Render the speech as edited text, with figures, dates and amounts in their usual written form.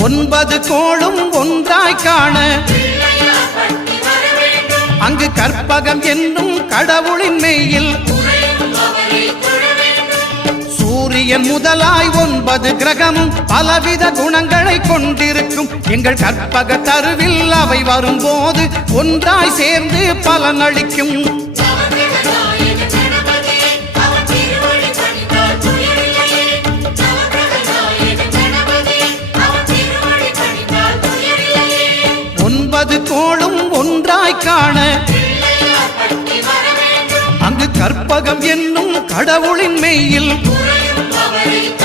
9 கோளும் ஒன்றாய் காண அங்கு கற்பகம் என்னும் கடவுளின் மெய்யில் சூரியன் முதலாய் 9 கிரகமும் பலவித குணங்களை கொண்டிருக்கும் எங்கள் கற்பக தருவில் அவை வரும்போது ஒன்றாய் சேர்ந்து பலனளிக்கும். கோளும் ஒன்றாய் காண அங்கு கற்பகம் என்னும் கடவுளின் மெய்யில்